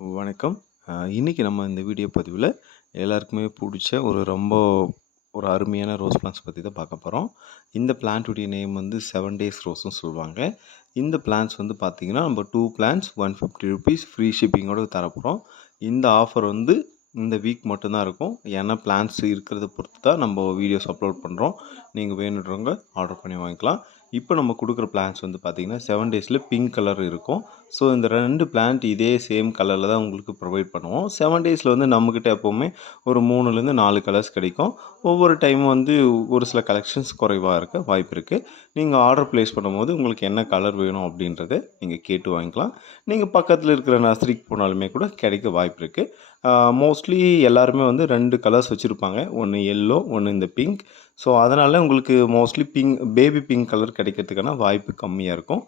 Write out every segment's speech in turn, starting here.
வணக்கம். இன்றைக்கி நம்ம இந்த வீடியோ பதிவில் எல்லாருக்குமே பிடிச்ச ஒரு ரொம்ப ஒரு அருமையான ரோஸ் பிளான்ஸ் பற்றி தான் பார்க்க போகிறோம் இந்த பிளான்ட்டுடைய நேம் வந்து செவன் டேஸ் ரோஸ்னு சொல்லுவாங்க. இந்த பிளான்ஸ் வந்து பார்த்திங்கன்னா நம்ம two plants one fifty rupees free ஷிப்பிங்கோடு தரப்போகிறோம் இந்த ஆஃபர் வந்து இந்த வீக் மட்டும்தான் இருக்கும். ஏன்னா பிளான்ஸ் இருக்கிறத பொறுத்து தான் நம்ம வீடியோஸ் அப்லோட் பண்ணுறோம் நீங்கள் வேணுன்றவங்க ஆர்டர் பண்ணி வாங்கிக்கலாம். இப்போ நம்ம கொடுக்குற பிளான்ஸ் வந்து பார்த்திங்கன்னா செவன் டேஸில் பிங்க் கலர் இருக்கும். ஸோ இந்த ரெண்டு பிளான்ட் இதே சேம் கலரில் தான் உங்களுக்கு ப்ரொவைட் பண்ணுவோம். செவன் டேஸில் வந்து நம்மக்கிட்ட எப்போவுமே ஒரு மூணுலேருந்து நாலு கலர்ஸ் கிடைக்கும். ஒவ்வொரு டைமும் வந்து ஒரு சில கலெக்ஷன்ஸ் குறைவாக இருக்க வாய்ப்பு இருக்குது நீங்கள் ஆர்டர் ப்ளேஸ் பண்ணும்போது உங்களுக்கு என்ன கலர் வேணும் அப்படின்றத நீங்கள் கேட்டு வாங்கிக்கலாம். நீங்கள் பக்கத்தில் இருக்கிற நர்சரிக்கு போனாலுமே கூட கிடைக்க வாய்ப்பு இருக்குது மோஸ்ட்லி எல்லாருமே வந்து ரெண்டு கலர்ஸ் வச்சுருப்பாங்க. ஒன்று எல்லோ ஒன்று இந்த பிங்க் ஸோ அதனால் உங்களுக்கு mostly pink baby pink colour கிடைக்கிறதுக்கான வாய்ப்பு கம்மியாக இருக்கும்.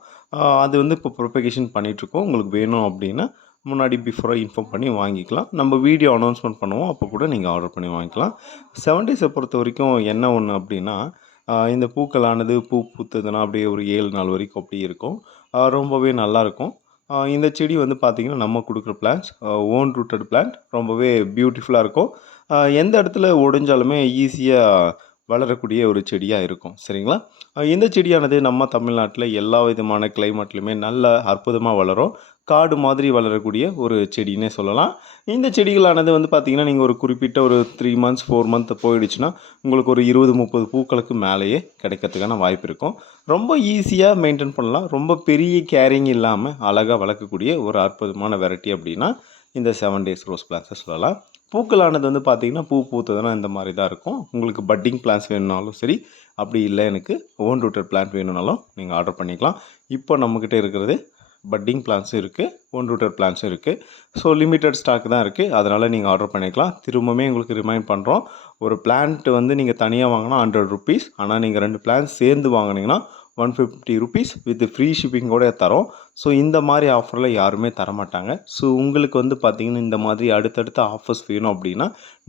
அது வந்து இப்போ ப்ரொபகேஷன் பண்ணிகிட்ருக்கோம் உங்களுக்கு வேணும் அப்படின்னா முன்னாடி பிஃபோராக இன்ஃபார்ம் பண்ணி வாங்கிக்கலாம். நம்ம வீடியோ அனௌன்ஸ்மெண்ட் பண்ணுவோம். அப்போ கூட நீங்கள் ஆர்டர் பண்ணி வாங்கிக்கலாம். செவன் டேஸை பொறுத்த வரைக்கும் என்ன ஒன்று அப்படின்னா இந்த பூக்களானது பூ பூத்ததுன்னா அப்படியே ஒரு ஏழு நாள் வரைக்கும் அப்படியே இருக்கும். ரொம்பவே நல்லாயிருக்கும் இந்த செடி வந்து பார்த்திங்கன்னா நம்ம கொடுக்குற பிளான்ஸ் ஓன் ரூட்டட் பிளான்ட் ரொம்பவே பியூட்டிஃபுல்லாக இருக்கும். எந்த இடத்துல உடைஞ்சாலுமே ஈஸியாக வளரக்கூடிய ஒரு செடியாக இருக்கும். சரிங்களா? இந்த செடியானது நம்ம தமிழ்நாட்டில் எல்லா விதமான கிளைமேட்லையுமே நல்ல அற்புதமாக வளரும். காடு மாதிரி வளரக்கூடிய ஒரு செடின்னே சொல்லலாம். இந்த செடிகளானது வந்து பார்த்திங்கன்னா நீங்கள் ஒரு குறிப்பிட்ட ஒரு த்ரீ மந்த்ஸ் ஃபோர் மந்த் போயிடுச்சுன்னா உங்களுக்கு ஒரு இருபது முப்பது பூக்களுக்கு மேலேயே கிடைக்கிறதுக்கான வாய்ப்பு இருக்கும். ரொம்ப ஈஸியாக மெயின்டைன் பண்ணலாம். ரொம்ப பெரிய கேரிங் இல்லாமல் அழகாக வளர்க்கக்கூடிய ஒரு அற்புதமான வெரைட்டி அப்படின்னா இந்த செவன் டேஸ் ரோஸ் பிளான்ஸை சொல்லலாம். பூக்களானது வந்து பார்த்திங்கன்னா பூ பூத்ததுன்னா இந்த மாதிரி தான் இருக்கும். உங்களுக்கு பட்டிங் பிளான்ஸ் வேணுனாலும் சரி அப்படி இல்லை எனக்கு ஓன் ரூட்டட் பிளான்ட் வேணும்னாலும் நீங்கள் ஆர்டர் பண்ணிக்கலாம். இப்போ நம்மக்கிட்ட இருக்கிறது பட்டிங் பிளான்ஸும் இருக்குது ஒன் ரூட்டர் பிளான்ஸும் இருக்குது ஸோ லிமிட்டட் ஸ்டாக் தான் இருக்குது அதனால் நீங்கள் ஆர்டர் பண்ணிக்கலாம். திரும்பவுமே உங்களுக்கு ரிமைண்ட் பண்ணுறோம் ஒரு பிளான்ட் வந்து நீங்கள் தனியாக வாங்கினா ஹண்ட்ரட் ருபீஸ் ஆனால் நீங்கள் ரெண்டு பிளான் சேர்ந்து வாங்கினீங்கன்னா one fifty rupees with free shipping கூட தரோம். ஸோ இந்த மாதிரி ஆஃபரில் யாருமே தரமாட்டாங்க. ஸோ உங்களுக்கு வந்து பார்த்திங்கன்னா இந்த மாதிரி அடுத்தடுத்த ஆஃபர்ஸ் வேணும் அப்படின்னா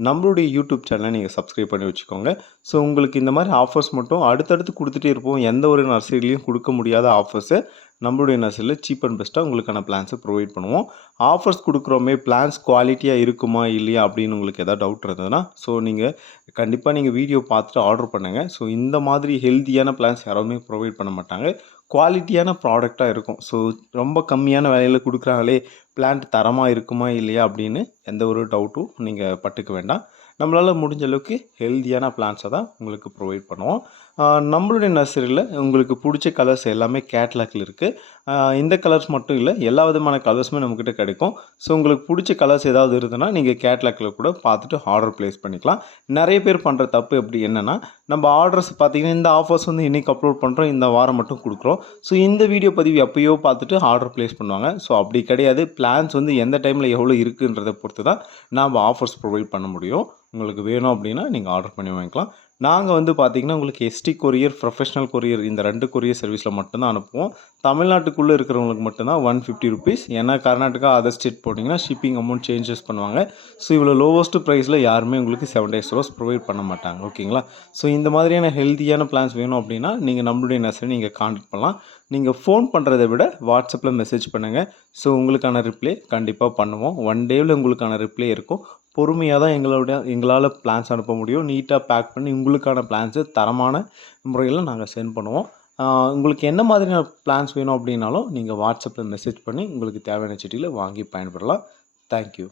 நம்மளுடைய யூடியூப் சேனலை நீங்கள் சப்ஸ்கிரைப் பண்ணி வச்சுக்கோங்க. ஸோ உங்களுக்கு இந்த மாதிரி ஆஃபர்ஸ் மட்டும் அடுத்தடுத்து கொடுத்துட்டே இருப்போம். எந்த ஒரு நர்சரிலையும் கொடுக்க முடியாத ஆஃபர்ஸை நம்மளுடைய நர்சரியில் சீப் அண்ட் பெஸ்ட்டாக உங்களுக்கான பிளான்ஸை ப்ரொவைட் பண்ணுவோம். ஆஃபர்ஸ் கொடுக்குறோமே பிளான்ஸ் குவாலிட்டியாக இருக்குமா இல்லையா அப்படின்னு உங்களுக்கு எதாவது டவுட் இருந்ததுன்னா ஸோ நீங்கள் கண்டிப்பாக நீங்கள் வீடியோ பார்த்துட்டு ஆர்டர் பண்ணுங்கள் ஸோ இந்த மாதிரி ஹெல்த்தியான பிளான்ஸ் யாருமே ப்ரொவைட் பண்ண மாட்டாங்க. குவாலிட்டியான ப்ராடக்டாக இருக்கும். ஸோ ரொம்ப கம்மியான விலையில் கொடுக்குறாங்களே பிளான்ட் தரமாக இருக்குமா இல்லையா அப்படின்னு எந்த ஒரு டவுட்டும் நீங்கள் பட்டுக்க வேண்டாம். நம்மளால் முடிஞ்ச அளவுக்கு ஹெல்த்தியான பிளான்ஸை தான் உங்களுக்கு ப்ரொவைட் பண்ணுவோம். நம்மளுடைய நர்சரியில் உங்களுக்கு பிடிச்ச கலர்ஸ் எல்லாமே கேட்லாகில் இருக்குது இந்த கலர்ஸ் மட்டும் இல்லை எல்லா விதமான கலர்ஸுமே நம்மக்கிட்ட கிடைக்கும். ஸோ உங்களுக்கு பிடிச்ச கலர்ஸ் ஏதாவது இருந்ததுன்னா நீங்கள் கேட்லாக்கில் கூட பார்த்துட்டு ஆர்டர் ப்ளேஸ் பண்ணிக்கலாம். நிறைய பேர் பண்ணுற தப்பு எப்படி என்னென்னா நம்ம ஆர்டர்ஸ் பார்த்திங்கன்னா இந்த ஆஃபர்ஸ் வந்து இன்றைக்கி அப்லோட் பண்ணுறோம் இந்த வாரம் மட்டும் கொடுக்குறோம். ஸோ இந்த வீடியோ பதிவு எப்போயோ பார்த்துட்டு ஆர்டர் ப்ளேஸ் பண்ணுவாங்க. ஸோ அப்படி கிடையாது. பிளான்ஸ் வந்து எந்த டைமில் எவ்வளோ இருக்குன்றதை பொறுத்து தான் நாம் ஆஃபர்ஸ் ப்ரொவைட் பண்ண முடியும். உங்களுக்கு வேணும் அப்படின்னா நீங்கள் ஆர்டர் பண்ணி வாங்கிக்கலாம். நாங்கள் வந்து பார்த்திங்கன்னா உங்களுக்கு எஸ்டி கொரியர் ப்ரொஃபஷனல் கொரியர் இந்த ரெண்டு கொரியர் சர்வீஸில் மட்டும்தான் அனுப்புவோம். தமிழ்நாட்டுக்குள்ளே இருக்கிறவங்களுக்கு மட்டும்தான் ஒன் ஃபிஃப்டி ருபீஸ் ஏன்னா கர்நாடகா அதர் ஸ்டேட் போட்டிங்கன்னா ஷிப்பிங் அமௌண்ட் சேஞ்சஸ் பண்ணுவாங்க. ஸோ இவ்வளோ லோவஸ்ட் ப்ரைஸில் யாருமே உங்களுக்கு செவன் டேஸ் ரோஸ் ப்ரொவைட் பண்ண மாட்டாங்க. ஓகேங்களா ஸோ இந்த மாதிரியான ஹெல்த்தியான பிளான்ஸ் வேணும் அப்படின்னா நீங்கள் நம்மளுடைய நர்சரி நீங்கள் காண்டாக்ட் பண்ணலாம். நீங்கள் ஃபோன் பண்ணுறதை விட வாட்ஸ்அப்பில் மெசேஜ் பண்ணுங்கள் ஸோ உங்களுக்கான ரிப்ளை கண்டிப்பாக பண்ணுவோம். ஒன் டேவில் உங்களுக்கான ரிப்ளை இருக்கும். பொறுமையாக தான் எங்களோட எங்களால் பிளான்ஸ் அனுப்ப முடியும். நீட்டாக பேக் பண்ணி உங்களுக்கான பிளான்ஸு தரமான முறையில் நாங்கள் சென்ட் பண்ணுவோம். உங்களுக்கு என்ன மாதிரியான பிளான்ஸ் வேணும் அப்படின்னாலும் நீங்கள் வாட்ஸ்அப்பில் மெசேஜ் பண்ணி உங்களுக்கு தேவையான செடியில் வாங்கி பயன்படலாம். தேங்க்யூ